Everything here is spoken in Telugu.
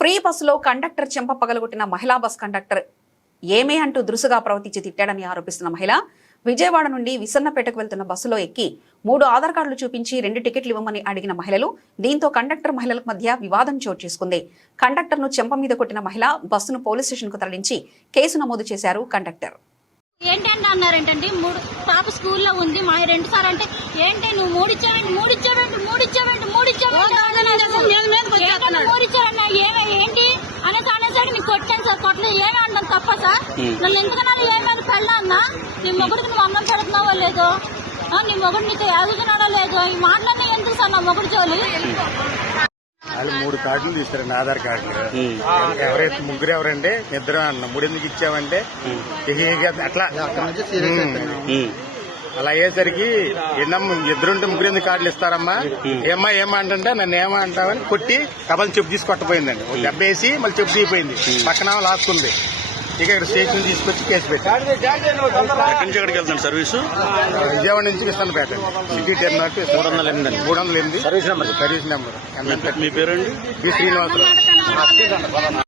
ఫ్రీ బస్సులో కండక్టర్ చెంప పగలగొట్టిన మహిళా బస్ కండక్టర్ ఏమే అంటూ దురుసుగా ప్రవర్తించి తిట్టాడని ఆరోపిస్తున్న మహిళ విజయవాడ నుండి విసన్నపేటకు వెళ్తున్న బస్సులో ఎక్కి 3 ఆధార్ కార్డులు చూపించి 2 టికెట్లు ఇవ్వమని అడిగిన మహిళలు దీంతో కండక్టర్ మహిళల మధ్య వివాదం చోటు చేసుకుంది. కండక్టర్ను చెంప మీద కొట్టిన మహిళ బస్సును పోలీస్ స్టేషన్కు తరలించి కేసు నమోదు చేశారు కండక్టర్. ఏంటంటే అన్నారంటండి పాప స్కూల్లో ఉంది మా 2 సార్ అంటే ఏంటి నువ్వు ఏంటి అనేసాడు నీకు కొట్టాను సార్ కొట్టలు ఏమి అంటాను తప్ప సార్ నన్ను ఎందుకన్నా ఏమైనా పెళ్ళా అన్నా నీ మొగుడికి నువ్వు అన్నం పెడుతున్నావో లేదో నీ మొగుడు నీతో ఎదుగుతున్నాడో లేదో ఈ మాటలన్నీ ఎందుకు సార్ నా మొగుడు జోలి. వాళ్ళు 3 కార్డులు తీస్తారండి, ఆధార్ కార్డులు. ఎవరైతే ముగ్గురు ఎవరండి ఇద్దరు అన్న 3 ఎందుకు ఇచ్చామంటే అట్లా అలా అయ్యేసరికి ఇద్దరుంటే ముగ్గురు ఎందుకు కార్డులు ఇస్తారమ్మా ఏమా అంటే నన్ను ఏమా అంటామని కొట్టి కబల్ చెప్పు తీసి కొట్టపోయిందండి. దెబ్బ వేసి మళ్ళీ చెప్పు తీయిపోయింది. పక్కన లాక్కుంది. ఇక ఇక్కడ స్టేషన్ తీసుకొచ్చి కేసు పెట్టారు. ఎక్కడికి వెళ్తాను సర్వీసు విజయవాడ నుంచి Vissannapeta city terminal 308 service number. మీ పేరండి? శ్రీనివాసరావు.